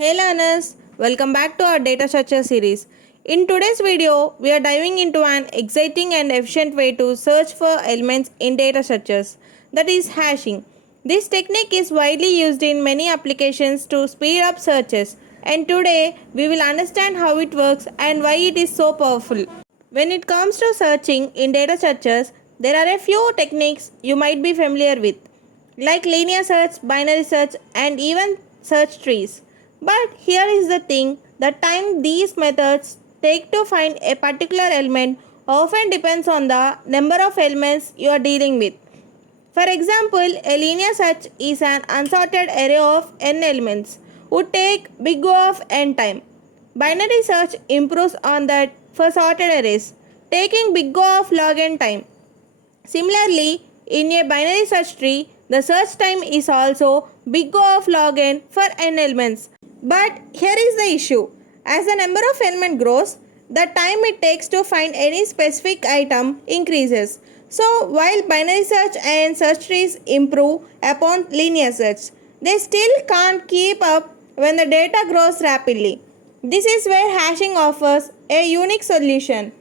Hey learners, welcome back to our data structure series. In today's video, we are diving into an exciting and efficient way to search for elements in data structures, that is hashing. This technique is widely used in many applications to speed up searches, and today we will understand how it works and why it is so powerful. When it comes to searching in data structures, there are a few techniques you might be familiar with, like linear search, binary search, and even search trees. But here is the thing, the time these methods take to find a particular element often depends on the number of elements you are dealing with. For example, a linear search is an unsorted array of n elements, would take big O of n time. Binary search improves on that for sorted arrays, taking big O of log n time. Similarly, in a binary search tree, the search time is also big O of log n for n elements. But here is the issue. As the number of elements grows, the time it takes to find any specific item increases. So while binary search and search trees improve upon linear search, they still can't keep up when the data grows rapidly. This is where hashing offers a unique solution.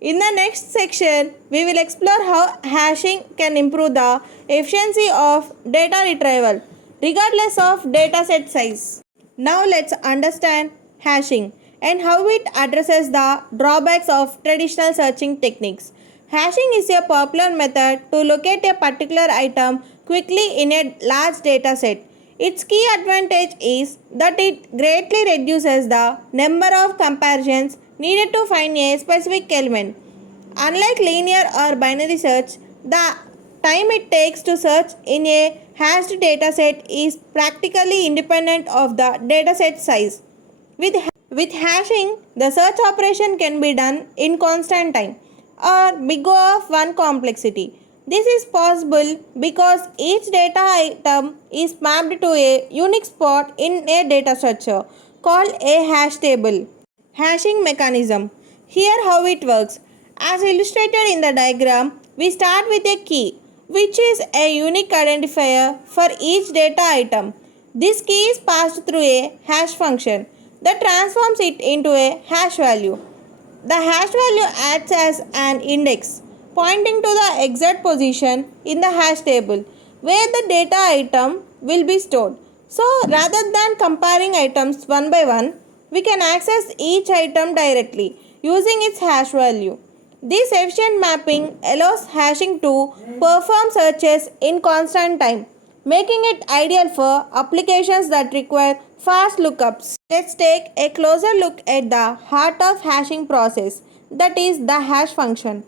In the next section, we will explore how hashing can improve the efficiency of data retrieval regardless of dataset size. Now let's understand hashing and how it addresses the drawbacks of traditional searching techniques. Hashing is a popular method to locate a particular item quickly in a large dataset. Its key advantage is that it greatly reduces the number of comparisons needed to find a specific element. Unlike linear or binary search, the time it takes to search in a hashed dataset is practically independent of the dataset size. With hashing, the search operation can be done in constant time or big O of 1 complexity. This is possible because each data item is mapped to a unique spot in a data structure called a hash table. Hashing mechanism. Here how it works. As illustrated in the diagram, we start with a key, which is a unique identifier for each data item. This key is passed through a hash function that transforms it into a hash value. The hash value acts as an index pointing to the exact position in the hash table where the data item will be stored. So rather than comparing items one by one, we can access each item directly using its hash value. This efficient mapping allows hashing to perform searches in constant time, making it ideal for applications that require fast lookups. Let's take a closer look at the heart of hashing process, that is the hash function.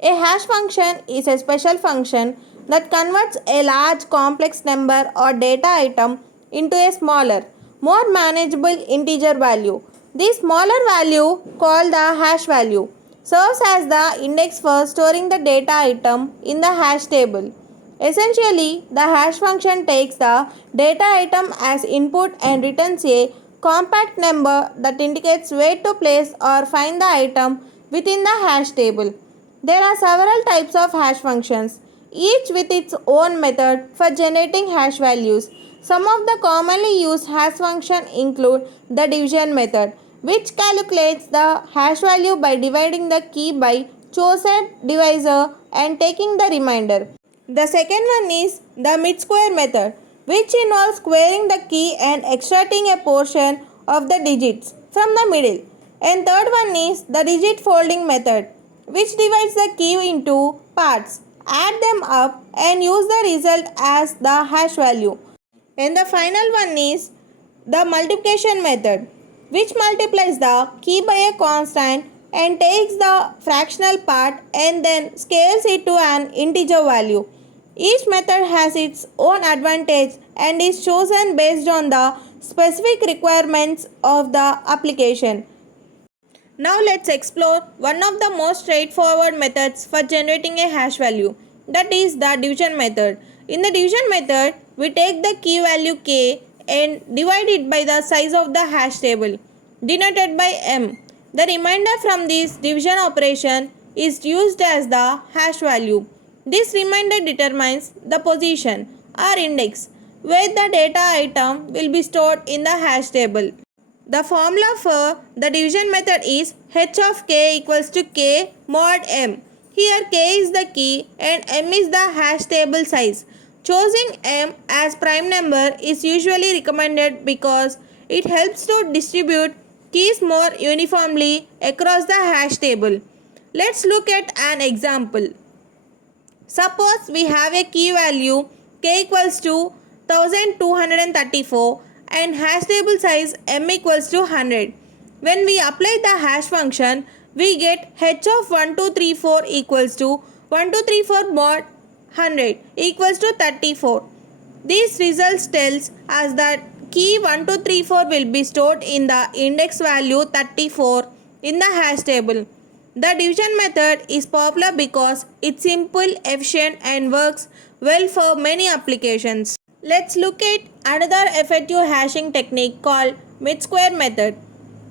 A hash function is a special function that converts a large complex number or data item into a smaller, more manageable integer value. This smaller value, called the hash value, serves as the index for storing the data item in the hash table. Essentially, the hash function takes the data item as input and returns a compact number that indicates where to place or find the item within the hash table. There are several types of hash functions, each with its own method for generating hash values. Some of the commonly used hash functions include the division method, which calculates the hash value by dividing the key by chosen divisor and taking the remainder. The second one is the mid-square method, which involves squaring the key and extracting a portion of the digits from the middle. And third one is the digit folding method, which divides the key into parts, add them up and use the result as the hash value. And the final one is the multiplication method, which multiplies the key by a constant and takes the fractional part and then scales it to an integer value. Each method has its own advantage and is chosen based on the specific requirements of the application. Now let's explore one of the most straightforward methods for generating a hash value, that is the division method. In the division method, we take the key value k and divide it by the size of the hash table, denoted by m. The remainder from this division operation is used as the hash value. This remainder determines the position or index where the data item will be stored in the hash table. The formula for the division method is h of k equals to k mod m. Here k is the key and m is the hash table size. Choosing m as prime number is usually recommended because it helps to distribute keys more uniformly across the hash table. Let's look at an example. Suppose we have a key value k equals to 1234 and hash table size m equals to 100. When we apply the hash function, we get h of 1234 equals to 1234 mod 100 equals to 34. These results tells us that key 1234 will be stored in the index value 34 in the hash table. The division method is popular because it's simple, efficient and works well for many applications. Let's look at another effective hashing technique called mid-square method.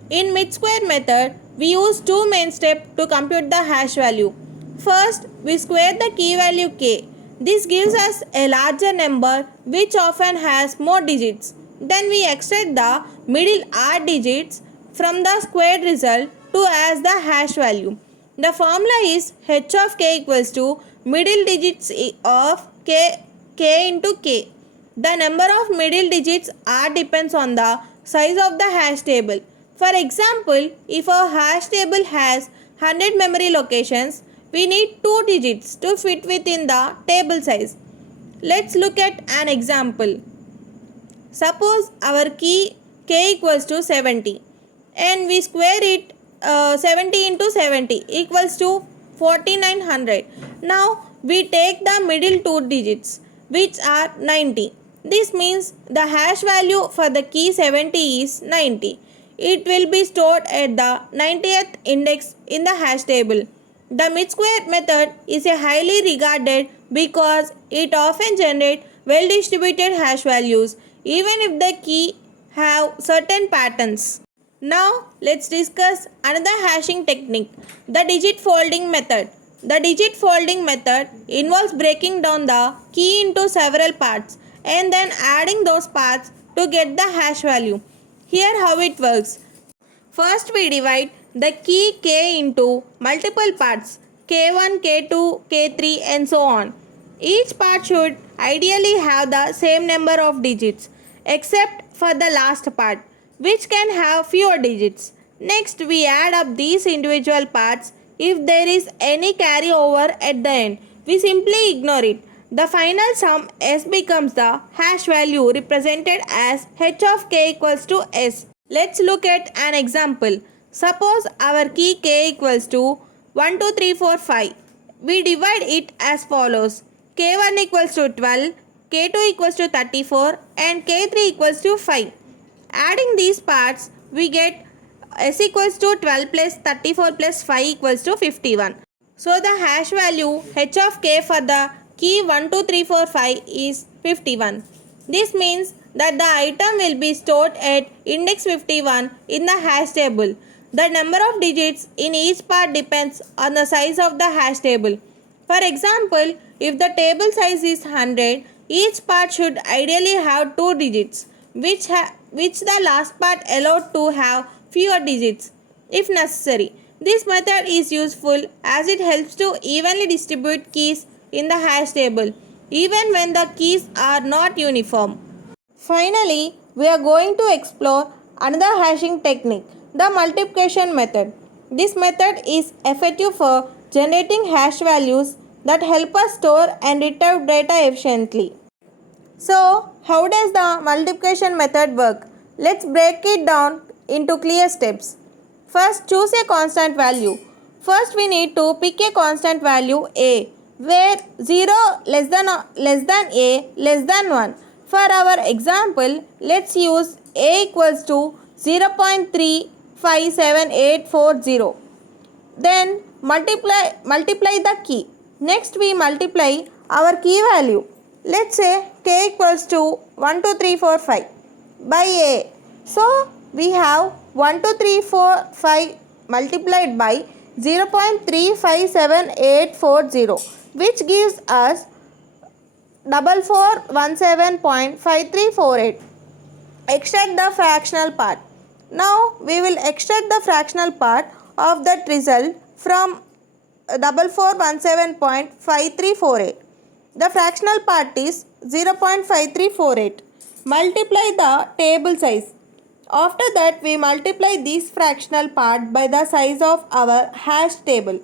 In mid-square method, we use two main steps to compute the hash value. First, we square the key value k. This gives us a larger number which often has more digits. Then we extract the middle r digits from the squared result to as the hash value. The formula is h of k equals to middle digits of k into k. The number of middle digits r depends on the size of the hash table. For example, if our hash table has 100 memory locations, we need 2 digits to fit within the table size. Let's look at an example. Suppose our key k equals to 70 and we square it 70 into 70 equals to 4900. Now we take the middle 2 digits which are 90. This means the hash value for the key 70 is 90. It will be stored at the 90th index in the hash table. The mid-square method is a highly regarded because it often generates well-distributed hash values even if the key have certain patterns. Now let's discuss another hashing technique, the digit folding method. The digit folding method involves breaking down the key into several parts and then adding those parts to get the hash value. Here how it works. First we divide the key k into multiple parts k1, k2, k3 and so on. Each part should ideally have the same number of digits except for the last part which can have fewer digits. Next we add up these individual parts. If there is any carryover at the end, we simply ignore it. The final sum s becomes the hash value represented as h of k equals to s. Let's look at an example. Suppose our key k equals to 1, 2, 3, 4, 5. We divide it as follows. k1 equals to 12, k2 equals to 34 and k3 equals to 5. Adding these parts, we get s equals to 12 plus 34 plus 5 equals to 51. So the hash value h of k for the key 1, 2, 3, 4, 5 is 51. This means that the item will be stored at index 51 in the hash table. The number of digits in each part depends on the size of the hash table. For example, if the table size is 100, each part should ideally have 2 digits, which the last part allowed to have fewer digits if necessary. This method is useful as it helps to evenly distribute keys in the hash table, even when the keys are not uniform. Finally, we are going to explore another hashing technique, the multiplication method. This method is effective for generating hash values that help us store and retrieve data efficiently. So, how does the multiplication method work? Let's break it down into clear steps. First, choose a constant value. First, we need to pick a constant value a, where 0 less than a less than 1. For our example, let's use a equals to 0.357840. Then multiply the key. Next we multiply our key value. Let's say k equals to 1, 2, 3, 4, 5 by a. So we have 1, 2, 3, 4, 5 multiplied by 0.357840, which gives us 4417.5348. Extract the fractional part. Now we will extract the fractional part of that result from 4417.5348. The fractional part is 0.5348. Multiply the table size. After that, we multiply this fractional part by the size of our hash table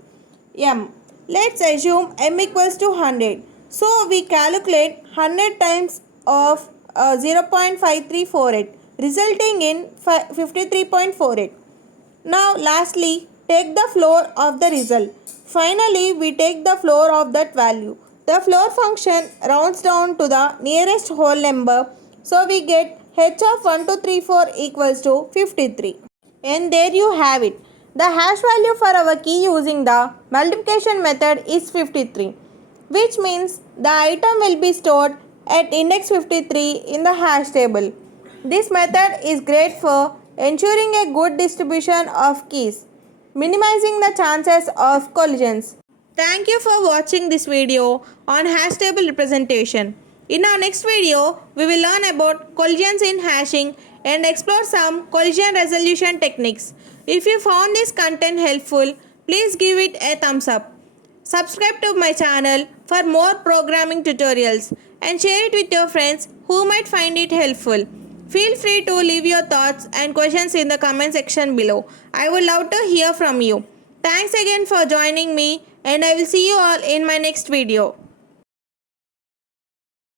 m. Let's assume m equals to 100. So we calculate 100 times of 0.5348, resulting in 53.48. Now lastly, take the floor of the result. Finally, we take the floor of that value. The floor function rounds down to the nearest whole number. So we get h of 1234 equals to 53. And there you have it. The hash value for our key using the multiplication method is 53, which means the item will be stored at index 53 in the hash table. This method is great for ensuring a good distribution of keys, minimizing the chances of collisions. Thank you for watching this video on hash table representation. In our next video, we will learn about collisions in hashing and explore some collision resolution techniques. If you found this content helpful, please give it a thumbs up. Subscribe to my channel for more programming tutorials and share it with your friends who might find it helpful. Feel free to leave your thoughts and questions in the comment section below. I would love to hear from you. Thanks again for joining me, and I will see you all in my next video.